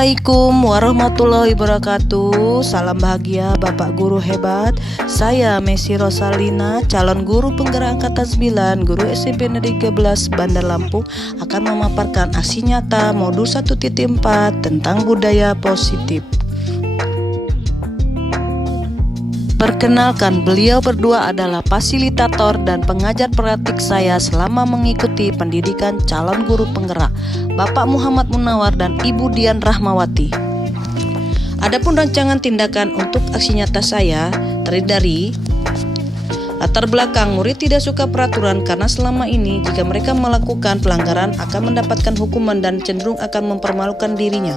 Assalamualaikum warahmatullahi wabarakatuh. Salam bahagia Bapak Guru hebat. Saya Messi Rosalina, calon guru penggerak angkatan 9, guru SMP Negeri 13 Bandar Lampung, akan memaparkan aksi nyata modul 1.4 tentang budaya positif. Perkenalkan, beliau berdua adalah fasilitator dan pengajar praktik saya selama mengikuti pendidikan calon guru penggerak, Bapak Muhammad Munawar dan Ibu Dian Rahmawati. Adapun rancangan tindakan untuk aksi nyata saya terdiri dari latar belakang murid tidak suka peraturan karena selama ini jika mereka melakukan pelanggaran akan mendapatkan hukuman dan cenderung akan mempermalukan dirinya.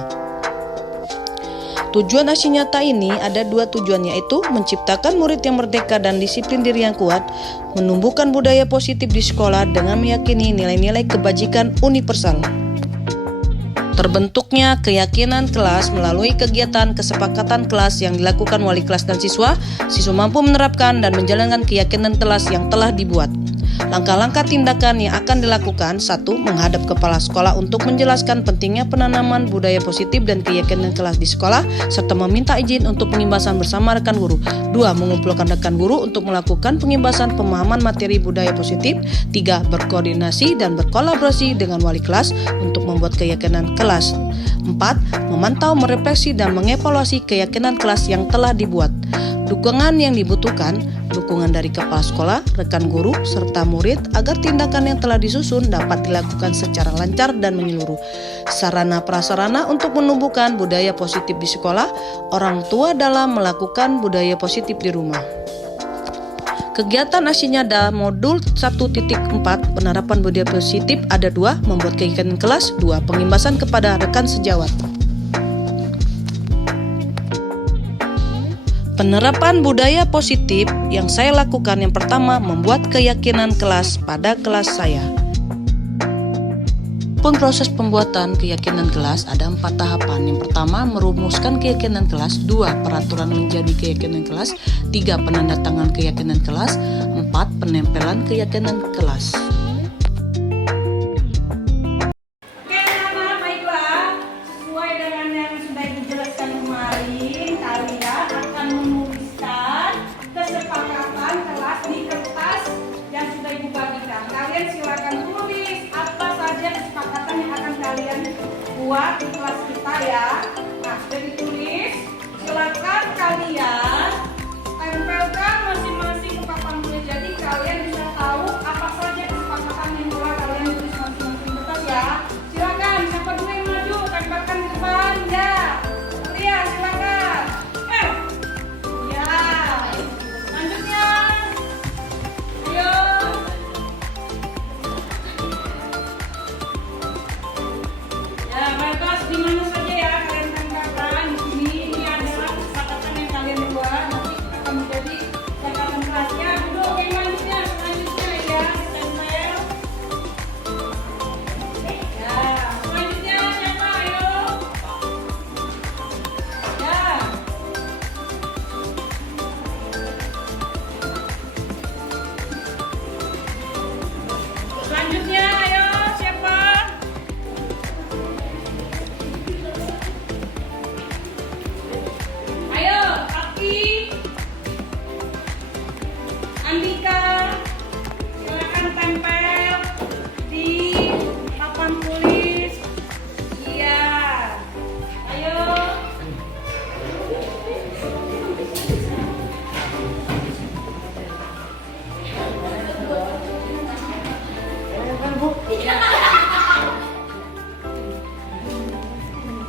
Tujuan aksi nyata ini ada dua tujuan, yaitu menciptakan murid yang merdeka dan disiplin diri yang kuat, menumbuhkan budaya positif di sekolah dengan meyakini nilai-nilai kebajikan universal. Terbentuknya keyakinan kelas melalui kegiatan kesepakatan kelas yang dilakukan wali kelas dan siswa mampu menerapkan dan menjalankan keyakinan kelas yang telah dibuat. Langkah-langkah tindakan yang akan dilakukan: 1. Menghadap kepala sekolah untuk menjelaskan pentingnya penanaman budaya positif dan keyakinan kelas di sekolah, serta meminta izin untuk pengimbasan bersama rekan guru. 2. Mengumpulkan rekan guru untuk melakukan pengimbasan pemahaman materi budaya positif. 3. Berkoordinasi dan berkolaborasi dengan wali kelas untuk membuat keyakinan kelas. 4. Memantau, merefleksi, dan mengevaluasi keyakinan kelas yang telah dibuat. Dukungan yang dibutuhkan: dukungan dari kepala sekolah, rekan guru, serta murid agar tindakan yang telah disusun dapat dilakukan secara lancar dan menyeluruh. Sarana prasarana untuk menumbuhkan budaya positif di sekolah: orang tua dalam melakukan budaya positif di rumah. Kegiatan aksi nyata modul 1.4 penerapan budaya positif ada 2. Membuat keyakinan kelas. 2. Pengimbasan kepada rekan sejawat. Penerapan budaya positif yang saya lakukan: yang pertama, membuat keyakinan kelas pada kelas saya. Pun proses pembuatan keyakinan kelas ada 4 tahapan. Yang pertama, merumuskan keyakinan kelas. 2. Peraturan menjadi keyakinan kelas. 3. Penandatangan keyakinan kelas. 4. Penempelan keyakinan kelas. Kalian silakan tulis apa saja kesepakatan yang akan kalian buat di kelas kita ya. Nah, sudah ditulis, silakan kalian tempelkan masing-masing ke papan tulis. Jadi kalian bisa tahu apa saja kesepakatan yang telah kalian tulis masing-masing kertas ya. Silakan, siapa dulu yang maju, tempelkan di depan ya. Lia, silakan. Ya. Selanjutnya, ayo. Di mana saja ya kalian tempelkan di sini. Ini adalah kesepakatan yang kalian buat. Nanti akan menjadi catatan kelasnya. Duduk yang selanjutnya ya, tempel. Ya, selanjutnya siapa? Ayo. Ya. Selanjutnya ayo siapa? Andika, silakan tempel di papan tulis. Iya. Ayo.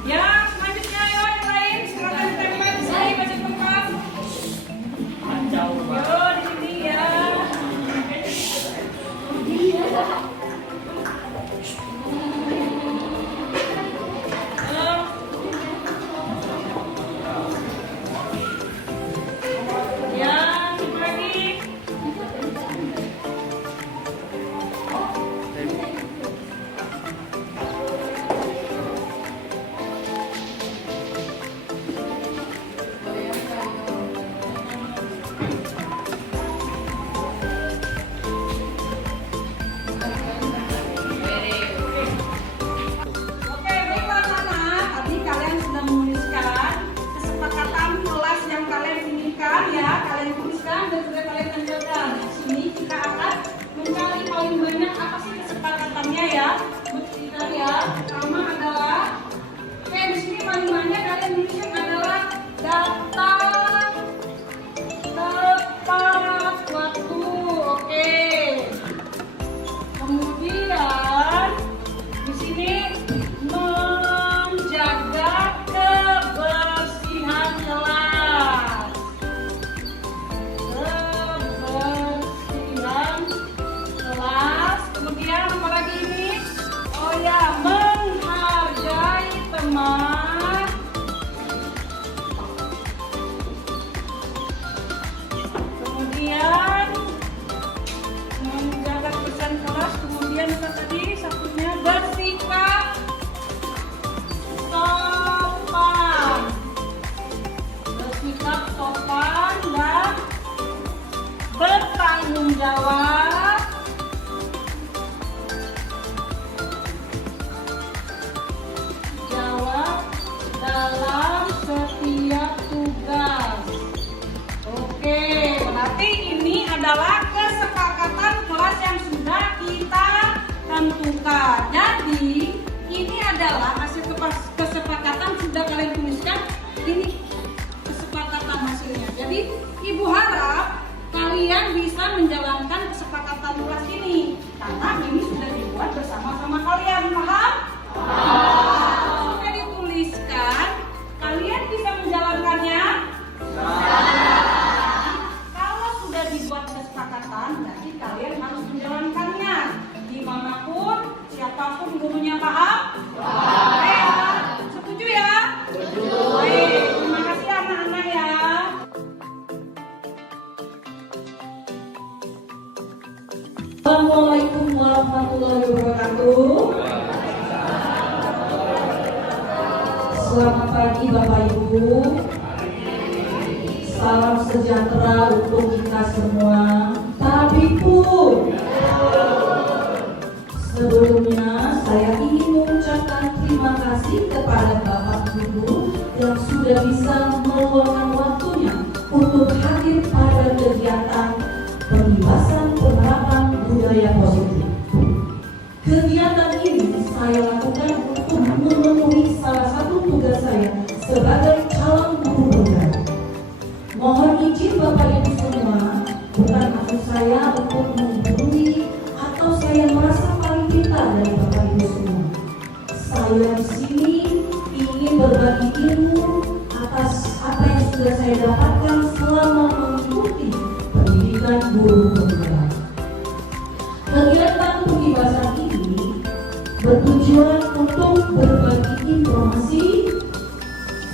Ya, selanjutnya ayo yang lain silakan tempel di sini masih tempat. Yo, di sini ya. Ya, satu lagi. jawab. Jawab dalam setiap tugas. Oke, berarti ini adalah kesepakatan kelas yang sudah kita tentukan. Jadi ini adalah hasil kesepakatan, sudah kalian tuliskan. Ini kesepakatan hasilnya. Jadi Ibu harap kalian bisa menjalankan kesepakatan kelas ini karena ini sudah dibuat bersama-sama kalian. Paham? Sudah dituliskan, kalian bisa menjalankannya? Kalau sudah dibuat kesepakatan, berarti kalian harus menjalankannya. Dimanapun, siapapun gurunya. Paham? Setuju ya? Baik, terima kasih anak-anak ya. Assalamualaikum warahmatullahi wabarakatuh. Selamat pagi Bapak Ibu. Salam sejahtera untuk kita semua. Tapi pun sebelumnya saya ingin mengucapkan terima kasih kepada Bapak Ibu yang sudah bisa meluangkan waktunya untuk hadir pada kegiatan pembahasan penerapan budaya positif. Kegiatan ini saya lakukan untuk memenuhi salah satu tugas saya sebagai calon guru bergerak. Mohon izin Bapak Ibu semua, bukan maksud saya untuk menggurui atau saya merasa paling pintar dari Bapak Ibu semua. Saya di sini ingin berbagi ilmu atas apa yang sudah saya dapatkan selama mengikuti pendidikan guru bergerak. Kegiatan pembahasan ini bertujuan untuk berbagi informasi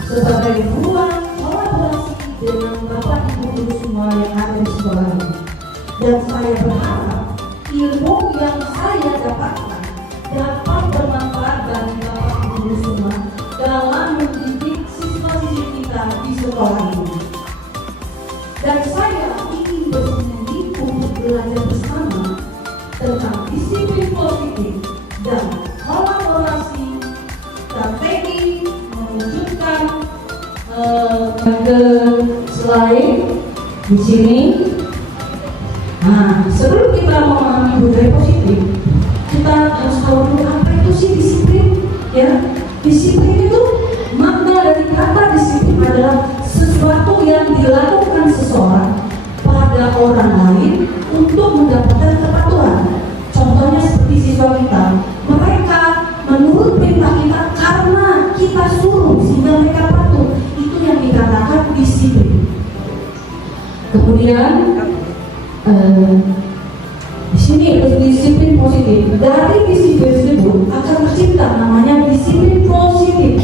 sebagai ruang kolaborasi dengan Bapak Ibu guru semua yang ada di sekolah ini. Dan saya berharap ilmu yang saya dapatkan dapat bermanfaat bagi Bapak Ibu guru semua dalam mendidik siswa-siswi kita di sekolah ini. Dan saya ingin bersinergi untuk belajar bersama tentang disiplin positif dan kolaborasi strategi mewujudkan ke slide di sini. Nah, sebelum kita memahami budaya positif, kita harus tahu dulu apa itu sih disiplin. Ya, disiplin itu makna dari kata disiplin adalah sesuatu yang dilakukan seseorang pada orang lain untuk mendapatkan kepatuhan. Contohnya seperti siswa kita, mereka menurut perintah kita karena kita suruh sehingga mereka patuh. Itu yang dikatakan disiplin. Kemudian di sini disiplin positif. Dari disiplin tersebut akan tercipta namanya disiplin positif.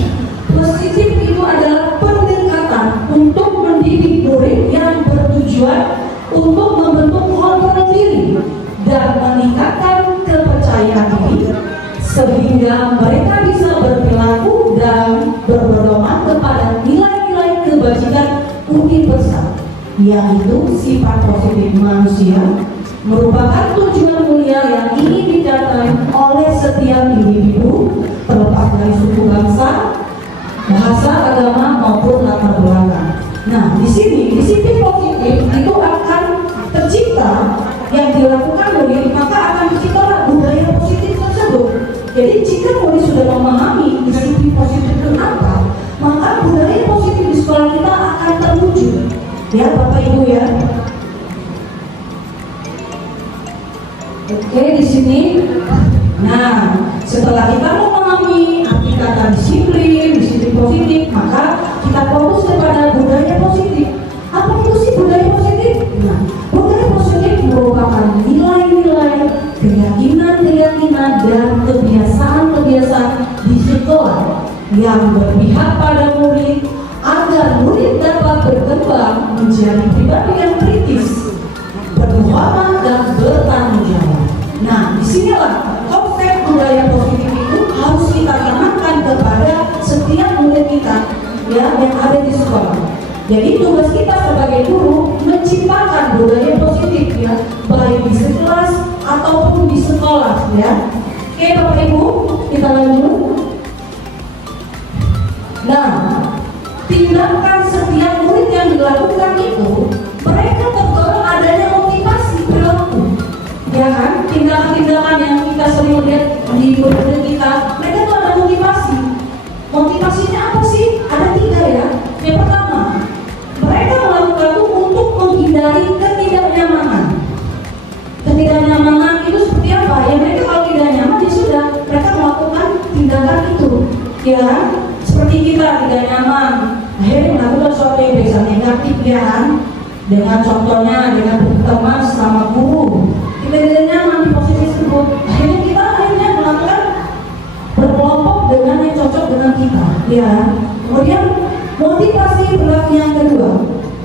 Positif itu adalah pendekatan untuk mendidik murid yang bertujuan untuk membentuk kontrol diri dan meningkatkan kepercayaan diri sehingga mereka bisa berperilaku dan berpedoman kepada nilai-nilai kebajikan universal, yaitu sifat positif manusia merupakan tujuan mulia yang ingin dicapai oleh setiap individu terlepas dari suku bangsa, bahasa, agama maupun latar belakang. Nah, di sini disiplin positif itu akan tercipta yang dilakukan murid, maka akan tercipta budaya positif tersebut. Jadi jika murid sudah memahami disiplin positif itu apa, maka budaya positif di sekolah kita akan terwujud. Ya Bapak Ibu ya. Oke, di sini. Nah, setelah kita memahami arti kata disiplin positif, maka kita fokus kepada budaya positif. Apa itu sih budaya positif? Nah, budaya positif merupakan nilai-nilai, keyakinan dan kebiasaan di sekolah yang berpihak pada murid agar murid dapat berkembang menjadi pribadi yang kritis, bermuamalah dan bertanggung jawab. Nah, disinilah konsep budaya positif itu harus kita tanamkan kepada setiap murid kita ya yang ada di sekolah. Jadi tugas kita sebagai guru menciptakan budaya positif ya, baik tindakan-tindakan yang kita sering lihat di beberapa kita, mereka tuh ada motivasi. Motivasinya apa sih? Ada 3 ya. Yang pertama, mereka melakukan itu untuk menghindari ketidaknyamanan. Ketidaknyamanan itu seperti apa? Ya mereka kalau tidak nyaman ya sudah, mereka melakukan tindakan itu. Ya, seperti kita tidak nyaman, akhirnya melakukan sesuatu yang biasa negatif ya kan? Dengan contohnya dengan berteman sama guru, kita tidak nyaman di posisi tersebut, akhirnya melakukan berkelompok dengan yang cocok dengan kita. Ya, kemudian motivasi berlaku yang kedua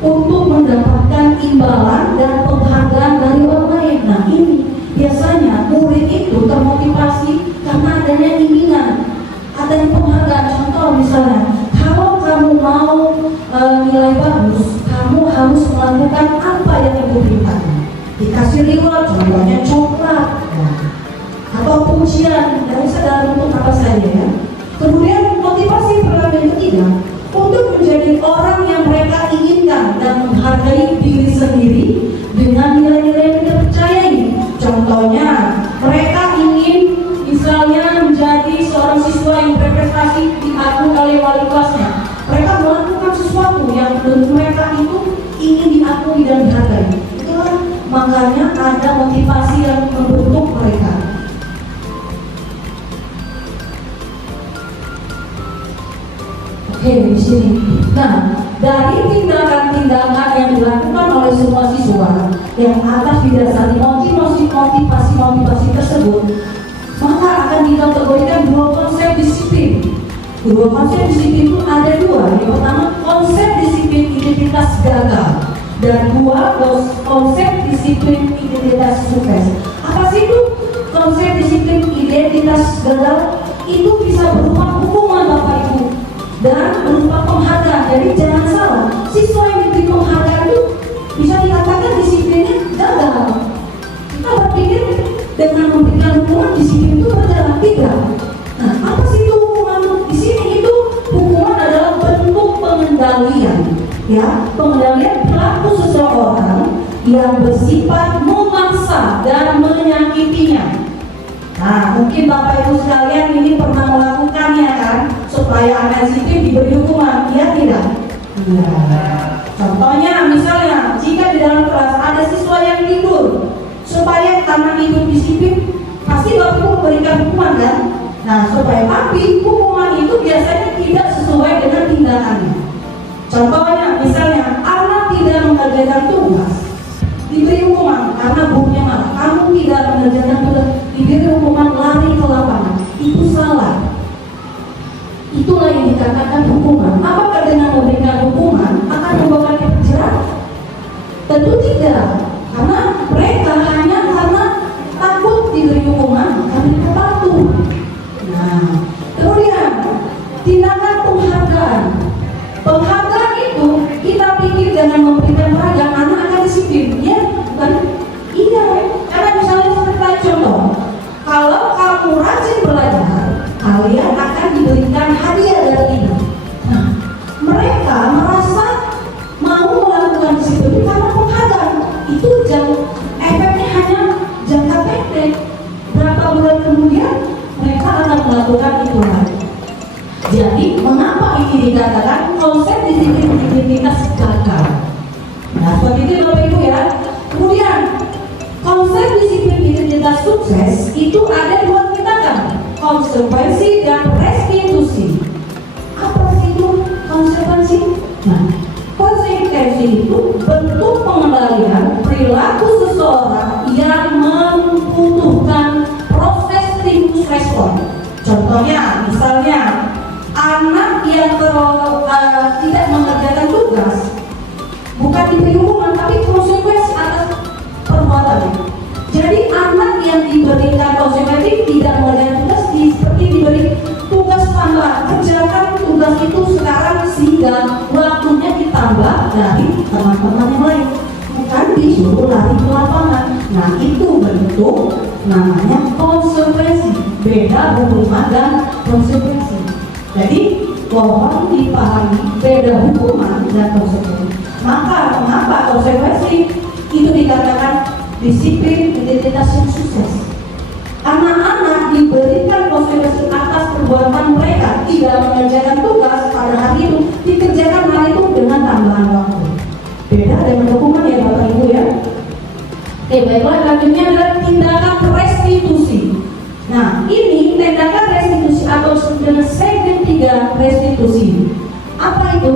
untuk mendapatkan imbalan dan penghargaan dari orang lain. Nah ini biasanya murid itu termotivasi karena adanya impian, adanya penghargaan. Contoh misalnya, kalau kamu mau nilai bagus, kamu harus melakukan apa yang ibu berikan. Dikasih reward, contohnya coklat, atau pujian, dan bisa dalam bentuk apa saja ya. Kemudian motivasi berlaku yang ketiga untuk menjadi orang yang mereka inginkan dan menghargai diri sendiri dengan nilai-nilai yang kita percayai. Contohnya, mereka ingin misalnya menjadi seorang siswa yang berprestasi diakui oleh wali kelasnya. Mereka melakukan sesuatu yang menurut mereka itu ingin diakui dan dihargai. Itulah makanya ada motivasi yang membentuk mereka. Oke, di sini. Nah, dari tindakan-tindakan yang dilakukan oleh semua siswa yang atas didasari motivasi tersebut, maka akan dikategorikan 2 konsep disiplin. 2 konsep disiplin itu ada 2. Yang pertama, konsep disiplin identitas gagal, dan 2 konsep disiplin identitas sukses. Apa sih itu konsep disiplin identitas gagal? Itu bisa berupa hukuman Bapak Ibu dan berupa penghargaan. Jadi jangan salah, siswa yang diberi penghargaan itu bisa dikatakan disiplinnya gagal. Kita berpikir dengan memberikan hukuman disiplin itu berjalan, tidak. Nah, apa sih itu hukuman? Di sini itu hukuman adalah bentuk pengendalian, ya, pengendalian perilaku seseorang yang bersifat memaksa dan menyakitinya. Nah, mungkin Bapak Ibu sekalian ini pernah melakukannya kan, supaya anak disiplin diberi hukuman, iya tidak? Iya. Contohnya, misalnya jika di dalam kelas ada siswa yang tidur, supaya anak itu disiplin, pasti Bapak Ibu memberikan hukuman kan? Nah, supaya tapi hukuman itu biasanya tidak sesuai dengan tindakannya. Contohnya, misalnya anak tidak mengerjakan tugas, diberi hukuman karena gurunya marah. Kamu tidak mengerjakan tugas, diberi hukuman lari ke lapangan. Itu salah. Itulah yang dikatakan hukuman. Apakah dengan memberikan hukuman akan membawa penjara? Tentu tidak, karena mereka hanya karena takut diberi hukuman karena patuh. Nah, kemudian tindakan penghargaan. Penghargaan itu kita pikir dengan memberikan penghargaan anak akan disiplin, ya bukan? Iya, karena misalnya seperti contoh, kalau kamu rajin belajar, kalian akan diberikan hadiah dari ibu. Nah, mereka merasa mau melakukan disiplin karena penghargaan. Itu efeknya hanya jangka pendek. Berapa bulan kemudian mereka akan melakukan itu lagi. Jadi, mengapa ini dikatakan konsep disiplin identitas gagal? Nah, seperti itu Bapak Ibu ya. Kemudian, konsep disiplin identitas sukses itu ada 2 tindakan, konsekuensi dan restitusi. Apa sih itu konsekuensi? Nah, konsekuensi itu bentuk pengendalian perilaku seseorang yang membutuhkan proses stimulus respon. Contohnya, misalnya anak yang tidak mengerjakan tugas, bukan diberi hukuman tapi konsekuensi atas perbuatannya. Jadi anak yang diberikan konsekuensi tidak mengerjakan tugas seperti diberi tugas tambahan, kerjakan tugas itu sekarang sehingga waktunya ditambah dari teman-teman yang lain, bukan disuruh lari ke lapangan. Nah, itu bentuk namanya konsekuensi. Beda hukuman dan konsekuensi. Jadi mohon dipahami beda hukuman dan konsekuensi. Maka mengapa konsekuensi itu dikatakan disiplin, identitas yang sukses. Anak-anak diberikan konsekuensi atas perbuatan mereka tidak mengerjakan tugas pada hari itu, dikerjakan hari itu dengan tambahan waktu. Beda dengan hukuman ya Bapak Ibu ya. Oke, baiklah, selanjutnya adalah tindakan restitusi. Nah, ini tindakan restitusi atau dengan segitiga restitusi. Apa itu?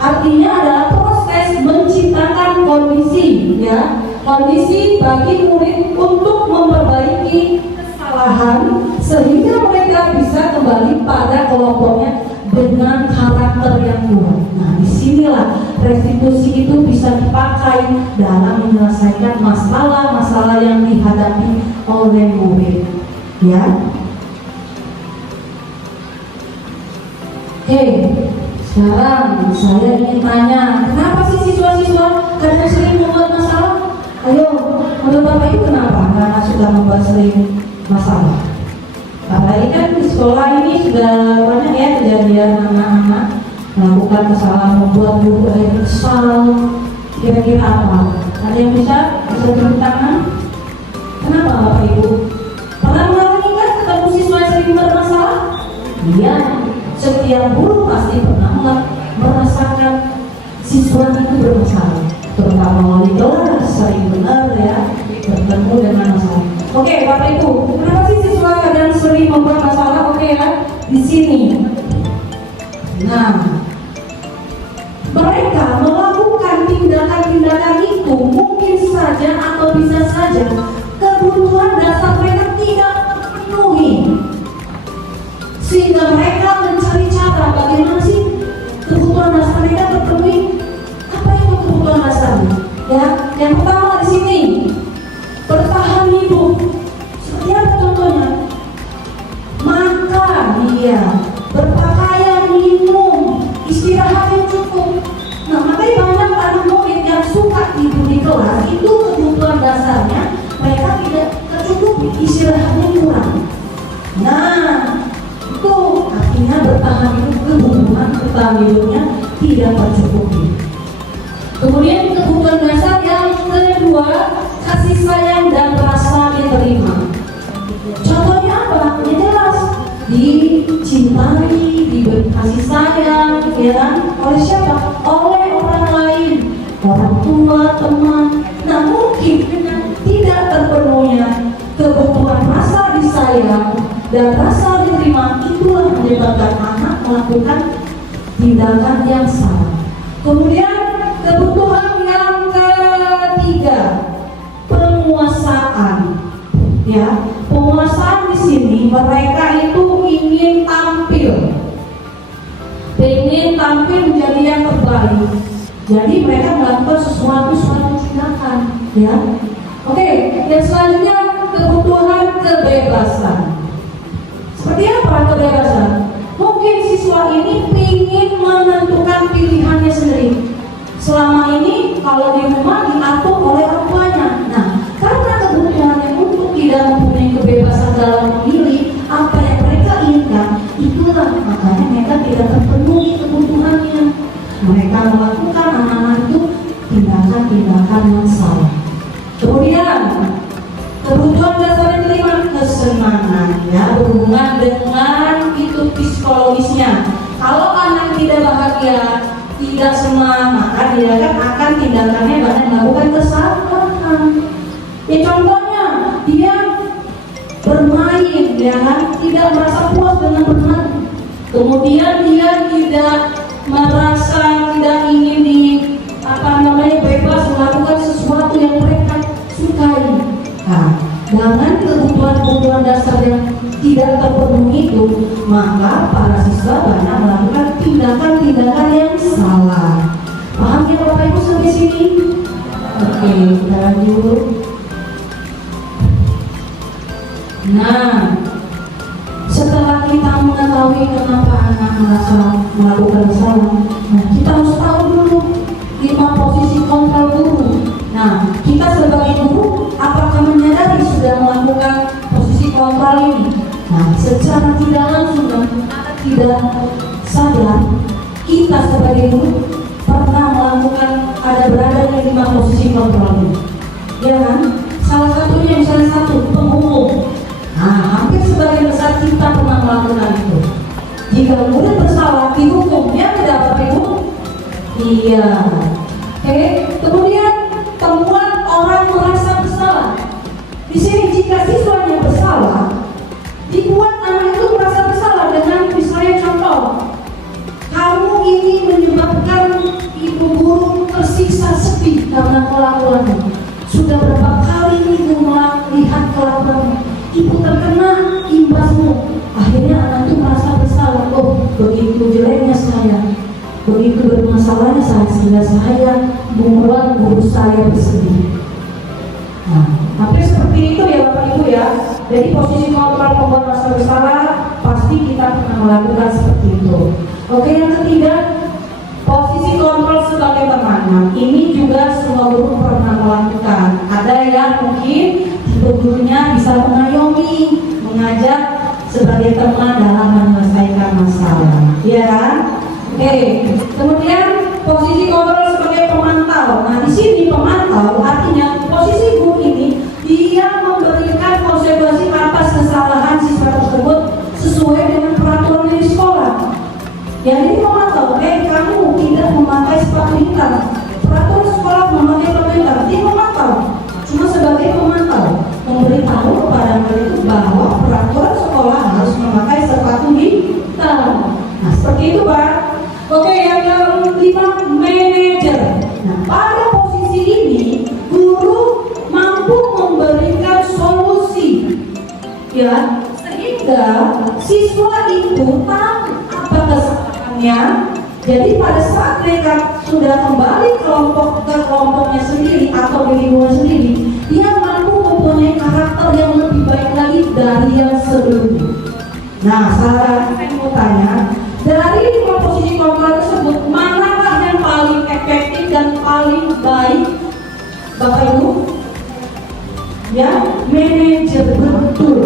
Artinya adalah proses menciptakan kondisi, ya, kondisi bagi murid untuk memperbaiki kesalahan sehingga mereka bisa kembali pada kelompoknya dengan karakter yang kuat. Nah, disinilah restitusi itu bisa dipakai dalam menyelesaikan masalah-masalah yang dihadapi oleh murid. Ya. Oke, sekarang saya ingin tanya, kenapa sih siswa-siswa kadang sering membuat masalah? Ayo, menurut Bapak Ibu kenapa karena suka membuat sering masalah? Apalagi kan di sekolah ini sudah banyak ya kejadian anak-anak melakukan kesalahan, membuat guru akhirnya kesal. Kira-kira apa? Ada yang bisa turun tangan? Kenapa Bapak Ibu? Pernah mengalami kan ketemu siswa yang sering bermasalah? Iya, setiap guru pasti pernah merasakan siswa itu bermasalah, terutama wali kelas sering benar ya bertemu dengan masalah. Oke, Bapak Ibu, kenapa sih siswa kadang sering membuat masalah? Oke ya, di sini. Nah, mereka melakukan tindakan-tindakan itu mungkin saja atau bisa saja kebutuhan dasar mereka tidak terpenuhi, sehingga mereka mencari cara bagaimana sih kebutuhan dasar mereka terpenuhi. Apa itu kebutuhan dasarnya? Ya, yang pertama di sini bertahan hidup. Seperti apa contohnya? Makan, iya, berpakaian, minum, istirahat yang cukup. Nah, makanya banyak anak murid yang suka tidur di kelas itu kebutuhan dasarnya mereka tidak tercukupi, istirahatnya kurang. Nah, itu artinya bertahan hidup, kebutuhan bertahan hidupnya tidak tercukupi. Kemudian kebutuhan dasar yang kedua, kasih sayang dan rasa diterima. Contohnya apa? Ya jelas, dicintai, diberi kasih sayang, ya kan? Oleh siapa? Oleh orang lain, orang tua, teman. Nah, mungkin dengan tidak terpenuhnya kebutuhan rasa disayang dan rasa diterima, itulah menyebabkan anak melakukan tindakan yang salah. Kemudian kebutuhan yang ketiga, penguasaan. Ya, penguasaan di sini mereka itu ingin tampil menjadi yang terbaik. Jadi mereka melakukan suatu tindakan. Ya, oke. Dan selanjutnya kebutuhan kebebasan. Seperti apa kebebasan? Mungkin siswa ini ingin menentukan pilihannya sendiri. Selama ini kalau di rumah diatur oleh orang tuanya. Nah, karena kebutuhannya untuk tidak mempunyai kebebasan dalam memilih apa yang mereka inginkan, itulah makanya mereka tidak terpenuhi kebutuhannya. Mereka melakukan anak-anak itu tindakan-tindakan yang salah. Kemudian kebutuhan dasar yang kelima, kesenangan, ya, berhubungan dengan itu psikologisnya. Kalau anak tidak bahagia, tidak senang, maka dia akan tindakannya banyak melakukan kesalahan. Ya, contohnya dia bermain, ya kan, tidak merasa puas dengan bermain. Kemudian dia tidak merasa, tidak ingin bebas melakukan sesuatu yang mereka sukai. Nah, dengan kebutuhan dasar yang tidak terpenuhi itu, maka para siswa banyak melakukan tindakan-tindakan yang salah. Paham ya Bapak Ibu sampai sini? Oke, kita lanjut. Nah, setelah kita mengetahui kenapa anak merasa melakukan salah, nah kita harus tahu dulu 5 posisi kontrol guru. Nah, kita sebagai guru apakah menyadari sudah melakukan posisi kontrol ini? Nah, secara tidak langsung dan tidak sadar, kita sebagai guru pernah melakukan ada berada di 5 posisi kontrol ini, ya kan? Salah satunya misalnya satu, penghukum. Nah, hampir sebagian besar kita pernah melakukan itu. Jika murid bersalah dihukum, ya tidak apa Ibu? Iya. Oke, kemudian temuan orang merasa bersalah. Di sini jika siswanya bersalah, dibuat anak itu merasa bersalah dengan misalnya contoh, kamu ini menyebabkan ibu guru tersiksa sedih karena kelakuanmu. Sudah berapa kali ibu melihat kelakuanmu, ibu terkena imbasmu. Akhirnya anak itu merasa bersalah. Oh, begitu jeleknya saya, begitu bermasalahnya saya, sehingga saya membuat guru saya bersedih. Nah, hampir seperti itu ya Bapak Ibu ya. Jadi posisi kontrol pembuat merasa bersalah pasti kita pernah melakukan seperti itu. Oke, yang ketiga, posisi kontrol sebagai teman. Nah, ini juga semua guru pernah melakukan. Ada yang mungkin tipe gurunya bisa mengayomi, mengajak sebagai teman dalam menyelesaikan masalah. Ya kan? Oke. Kemudian posisi kontrol sebagai pemantau. Nah, di sini pemantau artinya posisi guru ini dia memberikan konsekuensi atas kesalahan siswa tersebut sesuai dengan peraturan di sekolah. Yang ini memantau, kamu tidak memakai sepatu hitam. Peraturan sekolah memakai sepatu hitam. Dia memantau, cuma sebagai pemantau, memberitahu kepada murid itu bahwa peraturan sekolah harus memakai sepatu hitam. Nah, seperti itu Pak. Oke, yang kelima, manajer. Nah, pada posisi ini guru mampu memberikan solusi, ya, sehingga siswa itu tahu apa kesalahannya. Jadi pada saat mereka sudah kembali ke kelompoknya sendiri atau di lingkungan sendiri, dia mampu mempunyai karakter yang lebih baik lagi dari yang sebelumnya. Nah, saya mau tanya, dari lima posisi kontrol tersebut, manakah yang paling efektif dan paling baik, Bapak Ibu? Ya, manajer, betul.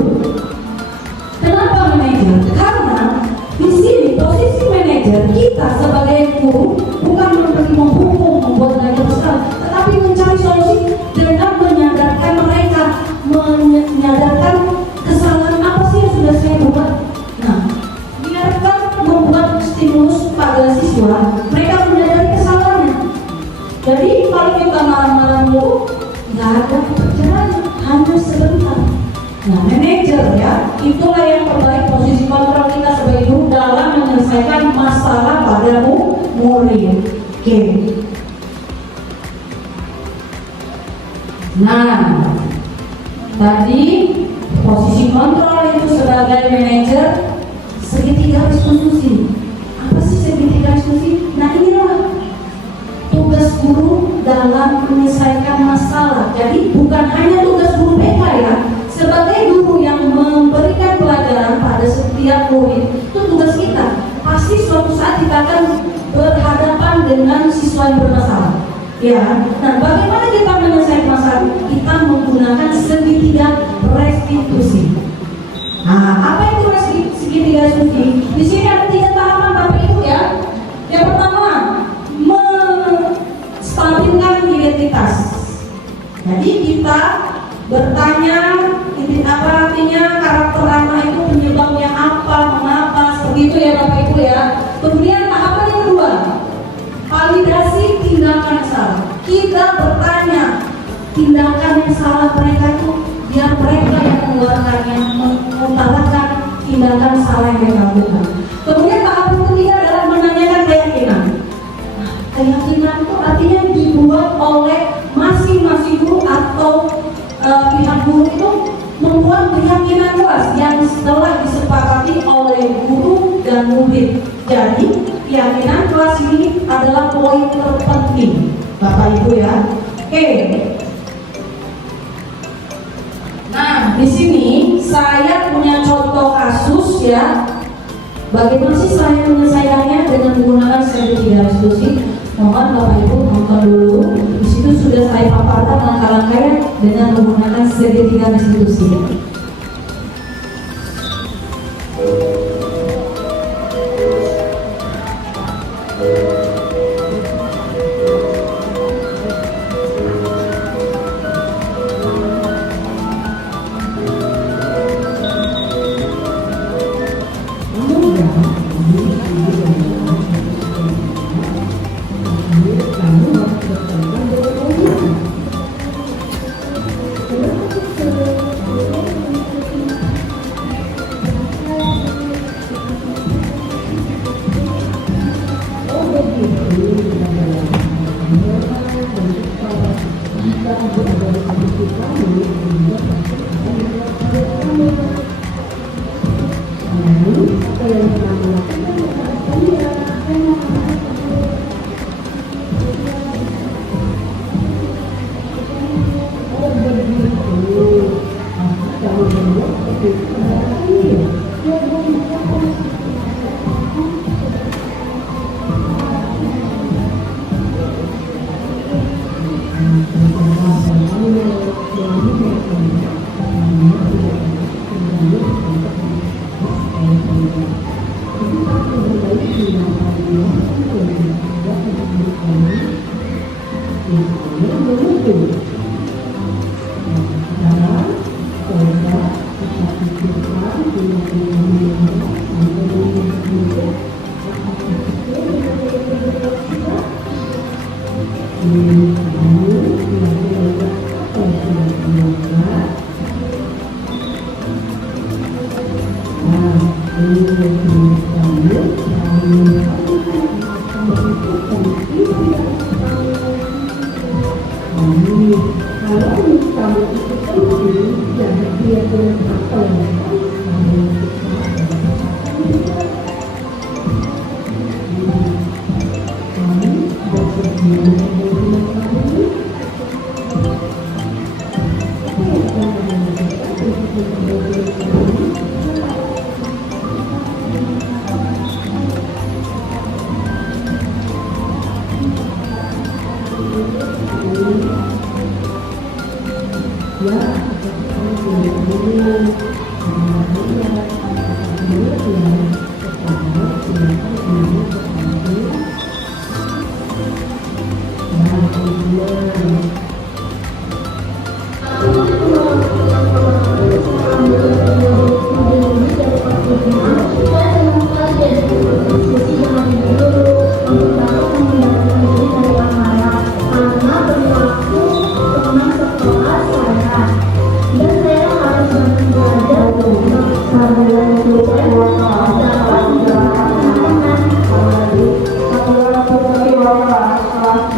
Kenapa manajer? Karena di sini posisi manajer kita sebagai guru bukan menghukum, membuat mereka bersalah, tetapi mencari solusi dengan menyadarkan mereka, menyadarkan kesalahan apa sih yang sudah saya buat. Nah, biarkan membuat stimulus pada siswa, mereka menyadari kesalahannya. Jadi kalau kita marah-marah mulu, nggak ada pekerjaan, hanya sebentar. Nah, manajer ya, itulah yang terbaik posisi kontrol kita sebagai guru dalam menyelesaikan masalah pada murid. Oke. Nah, tadi posisi kontrol itu sebagai manajer, segitiga diskusi. Apa sih segitiga diskusi? Nah, inilah tugas guru dalam menyelesaikan masalah. Jadi bukan hanya tugas guru BK ya. Sebagai guru yang memberikan pelajaran pada setiap murid, itu tugas kita. Pasti suatu saat kita akan berhadapan dengan siswa yang bermasalah. Ya, nah bagaimana kita menyelesaikan masalah? Kita menggunakan segitiga restitusi. Nah, apa itu segitiga restitusi? Di sini ada 3 tahapan Bapak Ibu ya. Yang pertama, menstabilkan identitas. Jadi kita bertanya apa artinya karakter anak itu, penyebabnya apa, mengapa, seperti itu ya Bapak Ibu ya. Kemudian tahapan yang kedua, validasi tindakan yang salah. Kita bertanya tindakan yang salah mereka itu, biar mereka yang mengeluarkannya, mengutarakan tindakan salah yang mereka lakukan. Kemudian tahapan ketiga adalah menanyakan keyakinan. Nah, keyakinan itu artinya dibuat oleh masing-masing guru atau pihak guru itu membuat keyakinan luas yang setelah disepakati oleh guru dan murid. Jadi keyakinan kelas ini adalah poin terpenting Bapak Ibu ya. Oke. Nah, di sini saya punya contoh kasus ya. Bagaimana sih saya menyelesaikannya dengan menggunakan segitiga restitusi? Mohon Bapak Ibu nonton dulu. Di situ sudah saya paparkan langkah-langkahnya dengan menggunakan segitiga restitusi.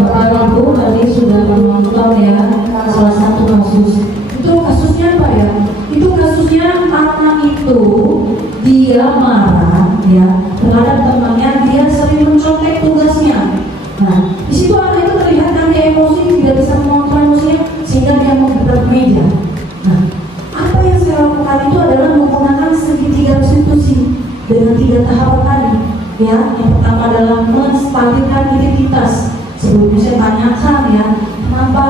Bapak Ibu tadi sudah menonton ya salah satu kasus. Itu kasusnya apa ya? Itu kasusnya anak itu dia marah ya terhadap temannya, dia sering mencontek tugasnya. Nah, di situ anak itu terlihat kan dia emosi, tidak bisa mengontrol emosinya sehingga dia menggebrak meja. Nah, apa yang saya lakukan itu adalah menggunakan segitiga restitusi dengan 3 tahapan tadi. Ya, yang pertama adalah menstabilkan identitas. Sebelumnya saya tanyakan ya, kenapa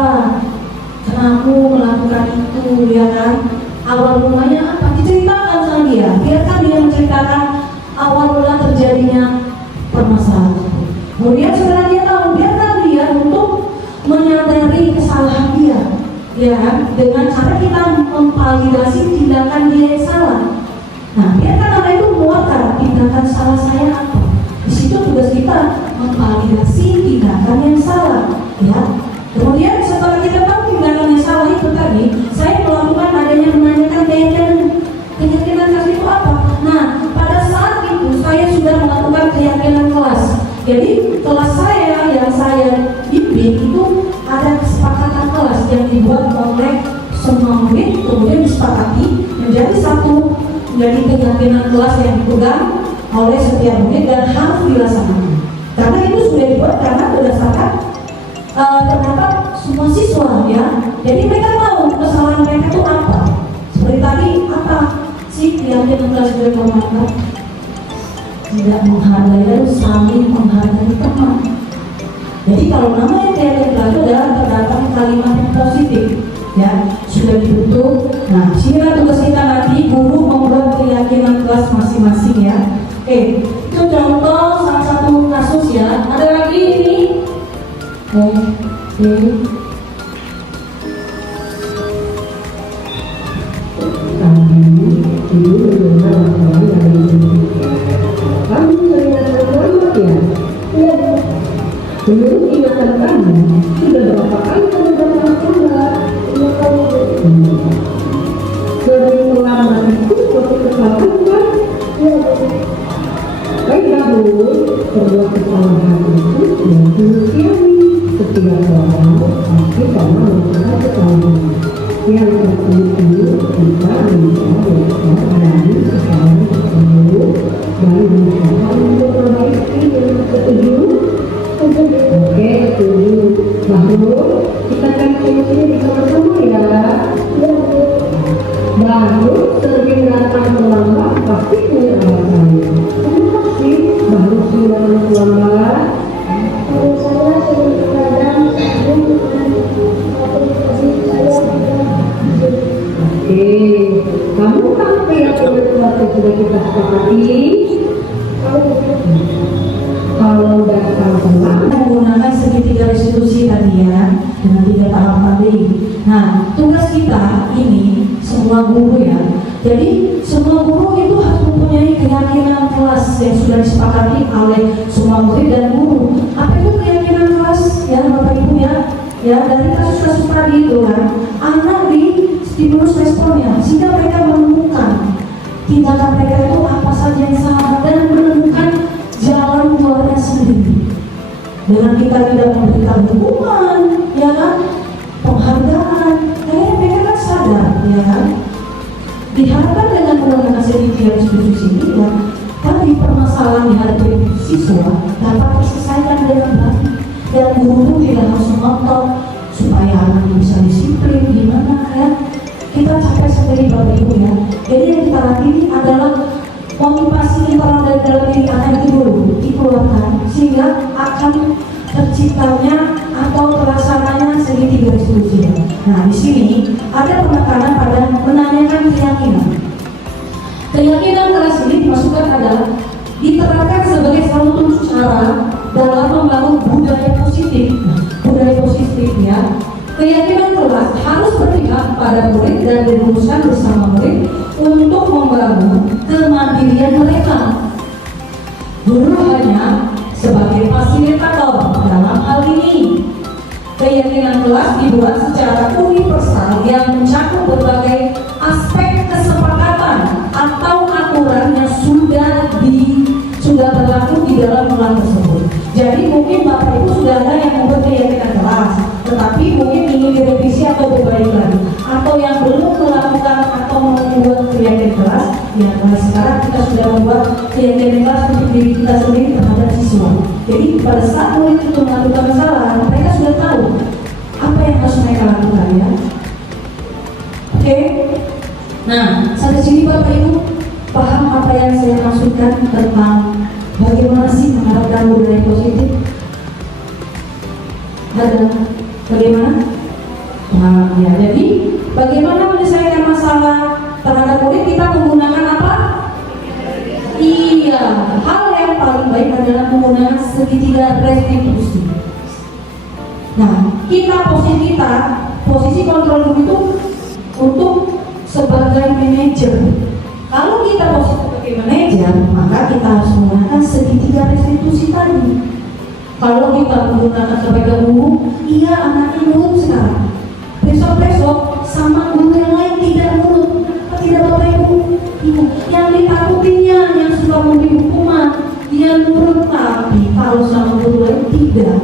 kamu melakukan itu ya kan? Awal mulanya apa? Diceritakan sama dia. Biarkan dia menceritakan awal mula terjadinya permasalahan. Kemudian setelah dia tahu, biarkan dia untuk menyadari kesalahan dia, ya kan? Dengan cara kita memvalidasi tindakan dia yang salah. Nah, biarkan anak itu mengeluarkan tindakan salah saya apa. Di situ tugas kita memvalidasi tindakan yang salah, ya. Kemudian setelah kita tahu tindakan yang salah itu tadi, saya melakukan adanya menanyakan keyakinan kelas itu apa. Nah, pada saat itu saya sudah melakukan keyakinan kelas. Jadi kelas saya yang saya bimbing itu ada kesepakatan kelas yang dibuat oleh semua murid, kemudian disepakati menjadi satu, menjadi keyakinan kelas yang dipegang oleh setiap murid dan harus dilaksanakan. Karena itu sudah dibuat karena berdasarkan pendapat semua siswa ya. Jadi mereka tahu kesalahan mereka itu apa. Seperti tadi apa sih keyakinan kelas dari komandan? Tidak menghargai, harus saling menghargai teman. Jadi kalau namanya keyakinan kelas itu adalah terdapat kalimat yang positif ya, sudah dibentuk. Nah, sehingga tugas kita nanti guru membuat keyakinan kelas masing-masing ya. Oke, itu contoh salah satu kasus ya. Ada lagi ini. Oke. Ibu mendengar orang yang kamu mengingatkan selamat ya? Iya. Menurut ingatan kamu, sudah berapa kali kamu datang sholat? 5 kali. Sering selamat itu suatu kesalahan kan? Iya. sudah kita sepakati, kalau datang telat menggunakan segitiga restitusi tadi ya, dengan 3 tahap tadi. Nah, tugas kita ini semua guru ya. Jadi semua guru itu harus mempunyai keyakinan kelas yang sudah disepakati oleh semua murid dan guru. Apa itu keyakinan kelas ya Bapak Ibu ya? Ya dari kasus-kasus tadi itu kan, anak di stimulus responnya sehingga mereka menemukan tindakan mereka itu apa saja yang salah dan menemukan jalan keluarnya sendiri. Dengan kita tidak memberikan hukuman, ya kan, penghargaan, kayaknya mereka kan sadar, ya kan. Diharapkan dengan menggunakan segitiga restitusi ini, ya, tadi permasalahan dihadapi siswa dapat terselesaikan dengan baik dan guru tidak harus mengontrol supaya anak bisa disiplin, gimana ya. Kita capai sendiri Bapak Ibu ya. Jadi yang kita latih adalah motivasi internal dari dalam diri anak itu dulu dikeluarkan sehingga akan terciptanya atau terlaksananya segitiga restitusi. Nah di sini ada penekanan pada menanyakan keyakinan. Keyakinan kelas ini dimasukkan adalah diterapkan sebagai salah satu cara dalam membangun budaya positif. Budaya positif ya. Keyakinan kelas harus berpihak pada murid dan dirumuskan bersama murid untuk membangun kemandirian mereka. Guru hanya sebagai fasilitator dalam hal ini. Keyakinan kelas dibuat secara universal yang mencakup berbagai aspek kesepakatan atau aturan yang sudah berlaku di dalam kelas tersebut. Jadi mungkin Bapak Ibu sudah ada yang membuat keyakinan kelas, tetapi mungkin ingin direvisi atau berbalik lagi, atau yang belum melakukan atau membuat keyakinan kelas, ya mulai sekarang kita sudah membuat keyakinan kelas untuk diri kita sendiri terhadap siswa. Jadi pada saat murid itu melakukan kesalahan, mereka sudah tahu apa yang harus mereka lakukan ya. Oke. Nah, sampai sini Bapak Ibu paham apa yang saya maksudkan tentang bagaimana sih mengharapkan budaya positif? Ada bagaimana? Nah, ya, jadi bagaimana menyelesaikan masalah terhadap murid kita menggunakan apa? Iya, hal yang paling baik adalah menggunakan segitiga restitusi. Nah, posisi kontrol guru itu untuk sebagai manajer. Kalau kita posisi sebagai manajer, maka kita harus menggunakan segitiga restitusi tadi. Kalau kita menggunakan sebagai guru, iya anaknya nurut sekarang. Besok-besok sama guru yang lain tidak nurut. Tidak Bapak Ibu. Iya. Yang ditakutinnya, yang suka memberi hukuman, dia nurut, tapi kalau sama guru lain tidak.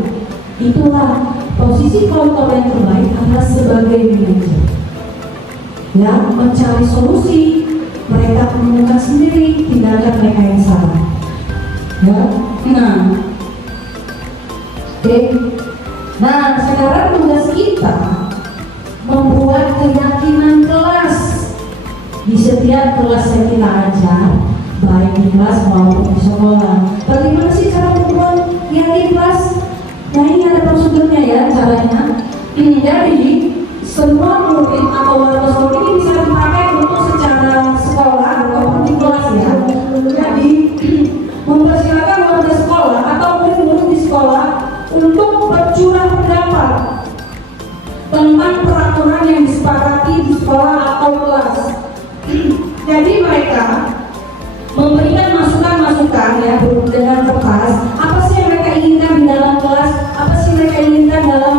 Itulah posisi kontrol yang terbaik adalah sebagai manajer. Ya, mencari solusi. Mereka menemukan sendiri tindakan mereka yang salah. Ya, nah, oke. Nah, sekarang tugas kita membuat keyakinan kelas di setiap kelas yang kita ajar, baik di kelas maupun di sekolah. Bagaimana sih cara membuat keyakinan kelas? Nah, ini ada prosedurnya ya caranya. Jadi semua murid atau warga sekolah ini bisa dipakai untuk secara sekolah ataupun di kelas ya. Jadi mempersilakan warga sekolah atau murid-murid di sekolah untuk bercurah pendapat tentang peraturan yang disepakati di sekolah atau kelas. Jadi mereka memberikan masukan-masukan ya dengan kertas. Apa sih yang mereka inginkan di dalam kelas? Apa sih yang mereka inginkan dalam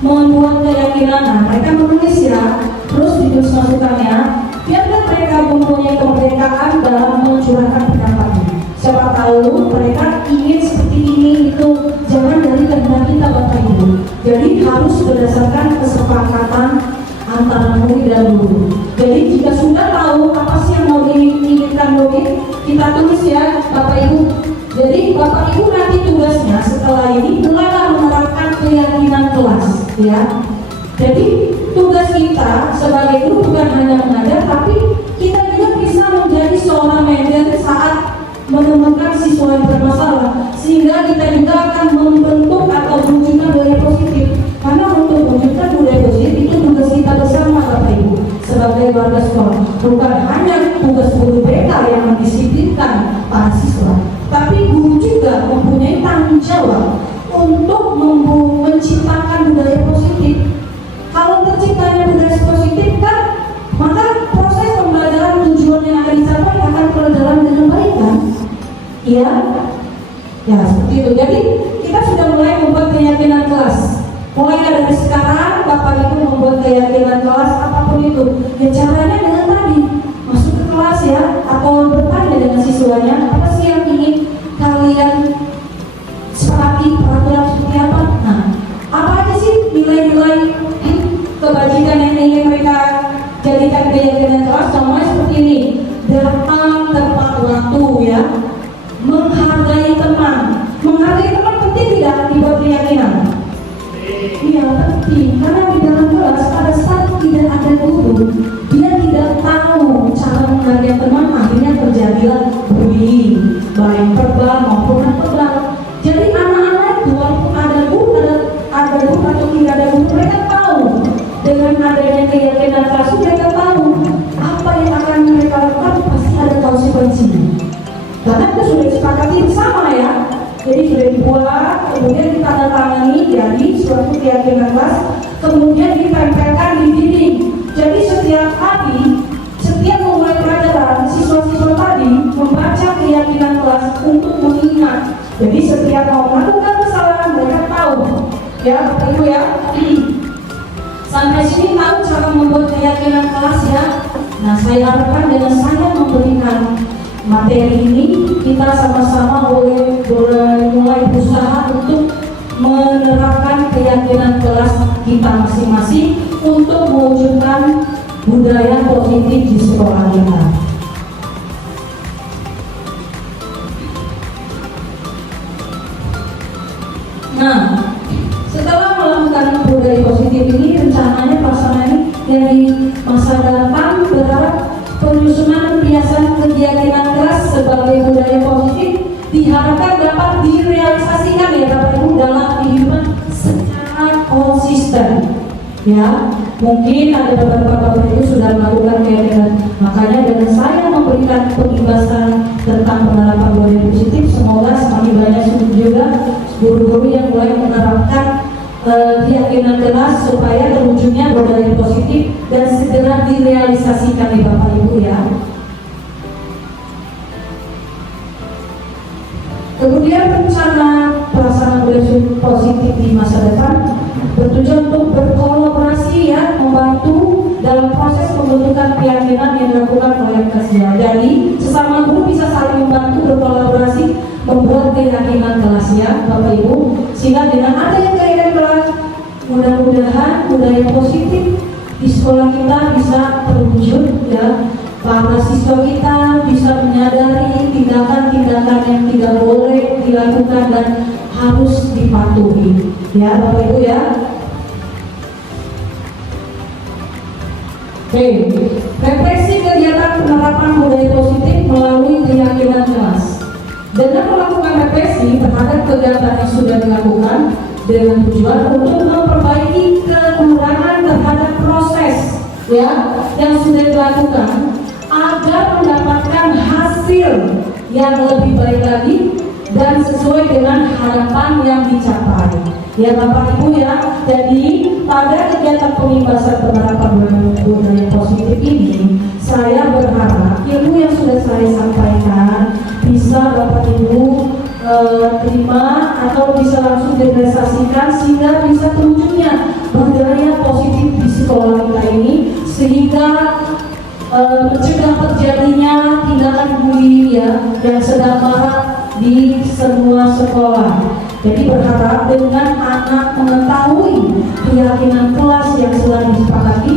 membuat keyakinan? Nah, mereka menulis ya, terus ditulis masukannya. Biarlah mereka mempunyai kemerdekaan dalam mencurahkan pendapatnya. Siapa tahu mereka ingin seperti ini itu, jangan dari kehendak kita Bapak Ibu. Jadi harus berdasarkan kesepakatan antara murid dan guru. Jadi jika sudah tahu apa sih yang mau diinginkan murid, kita tulis ya Bapak Ibu. Jadi Bapak Ibu nanti tugasnya setelah ini mulailah menerapkan keyakinan kelas ya. Jadi tugas kita sebagai guru bukan hanya mengajar, tapi kita juga bisa menjadi seorang manajer saat menemukan siswa yang bermasalah, sehingga kita juga akan membentuk atau mewujudkan budaya positif. Karena untuk mewujudkan budaya positif itu tugas kita bersama Bapak Ibu sebagai warga sekolah, bukan hanya hanya tugas guru BK yang mendisiplinkan para siswa, tapi guru juga mempunyai tanggung jawab untuk menciptakan budaya positif. Kalau terciptanya budaya positif kan, maka proses pembelajaran tujuan yang akan dicapai akan berjalan dengan baik kan? Iya, ya seperti itu. Jadi kita sudah mulai membuat keyakinan kelas. Mulai dari sekarang Bapak Ibu membuat keyakinan kelas apapun itu. Ya caranya dengan tadi masuk ke kelas ya, atau bertanya dengan siswanya, apa sih yang ingin kalian sepakati, peraturan seperti apa? Nah, apa aja sih nilai-nilai kebajikan yang ingin mereka jadikan keyakinan kelas? Contohnya seperti ini: datang tepat waktu ya, menghargai teman. Menghargai teman penting tidak dibuat keyakinan? Iya penting, karena di dalam kelas pada saat tidak ada guru, dia tidak tahu cara menghargai teman, akhirnya terjadilah bullying, baik verbal maupun non verbal. Jadi anak-anak itu walaupun ada guru atau tidak ada guru, mereka tahu dengan adanya keyakinan kelas, mereka tahu apa yang akan mereka lakukan pasti ada konsekuensinya. Karena itu sudah disepakati bersama ya. Jadi sudah dibuat, kemudian ditandatangani jadi suatu keyakinan kelas, kemudian ditempelkan di dinding. Jadi setiap hari, setiap memulai pelajaran, siswa-siswa tadi membaca keyakinan kelas untuk mengingat. Jadi setiap mau melakukan kesalahan mereka tahu, ya Bapak Ibu ya. Sampai sini tahu cara membuat keyakinan kelas ya. Nah, saya harapkan dengan saya memberikan materi ini, kita sama-sama boleh mulai berusaha untuk menerapkan keyakinan kelas kita masing-masing untuk mewujudkan budaya positif di sekolah kita. Nah, setelah melakukan budaya positif ini, rencananya pelaksanaan dari masa datang berharap penyusunan kebiasaan kegiatan kelas sebagai budaya positif diharapkan dapat direalisasikan ya Bapak Ibu dalam kehidupan secara konsisten. Ya, mungkin ada beberapa Bapak Ibu sudah melakukan kegiatan, makanya dengan saya memberikan penjelasan tentang penerapan budaya positif, semoga semakin banyak juga guru-guru yang mulai menerapkan keyakinan kelas supaya terwujudnya budaya positif dan segera direalisasikan di Bapak Ibu ya. Kemudian rencana pelaksanaan budaya positif di masa depan bertujuan untuk berkolaborasi ya, membantu dalam proses pembentukan keyakinan yang dilakukan oleh kelasnya. Jadi sesama guru bisa saling membantu berkolaborasi membuat keyakinan kelas ya Bapak Ibu, sehingga dengan adanya keyakinan kelas mudah-mudahan budaya positif di sekolah kita bisa terwujud ya. Para siswa kita bisa menyadari tindakan-tindakan yang tidak boleh dilakukan dan harus dipatuhi ya Bapak Ibu ya. Oke, refleksi kegiatan penerapan budaya positif melalui keyakinan kelas. Dengan melakukan refleksi terhadap kegiatan yang sudah dilakukan dengan tujuan untuk memperbaiki kekurangan terhadap proses ya yang sudah dilakukan agar mendapatkan hasil yang lebih baik lagi dan sesuai dengan harapan yang dicapai ya Bapak Ibu ya. Jadi pada kegiatan pembahasan penerapan budaya positif ini, saya berharap ilmu yang sudah saya sampaikan bisa Bapak Ibu terima atau bisa langsung direalisasikan sehingga bisa terwujudnya budaya positif di sekolah kita ini, sehingga mencegah terjadinya tindakan bullying ya yang sedang marak di semua sekolah. Jadi berharap dengan anak mengetahui keyakinan kelas yang sudah disepakati,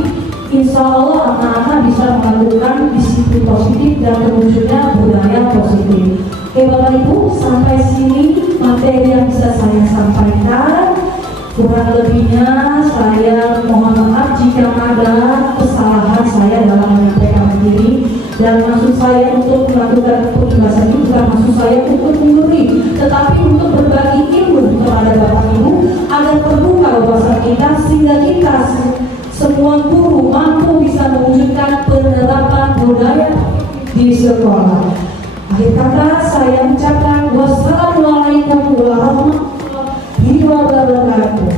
insya Allah anak-anak bisa melakukan disiplin positif dan terwujudnya budaya positif. Oke Bapak Ibu, sampai sini materi yang bisa saya sampaikan. Kurang lebihnya saya mohon maaf jika ada kesalahan saya dalam menyampaikan materi, dan maksud saya untuk melakukan pembahasan ini bukan maksud saya untuk memberi, tetapi untuk berbagi ilmu kepada Bapak Ibu agar terbuka wawasan kita sehingga kita semua guru mampu bisa mewujudkan penerapan budaya di sekolah. Akhir kata saya ucapkan wassalamualaikum warahmatullahi wabarakatuh.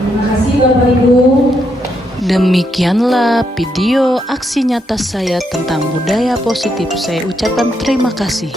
Terima kasih Bapak Ibu. Demikianlah video aksi nyata saya tentang budaya positif. Saya ucapkan terima kasih.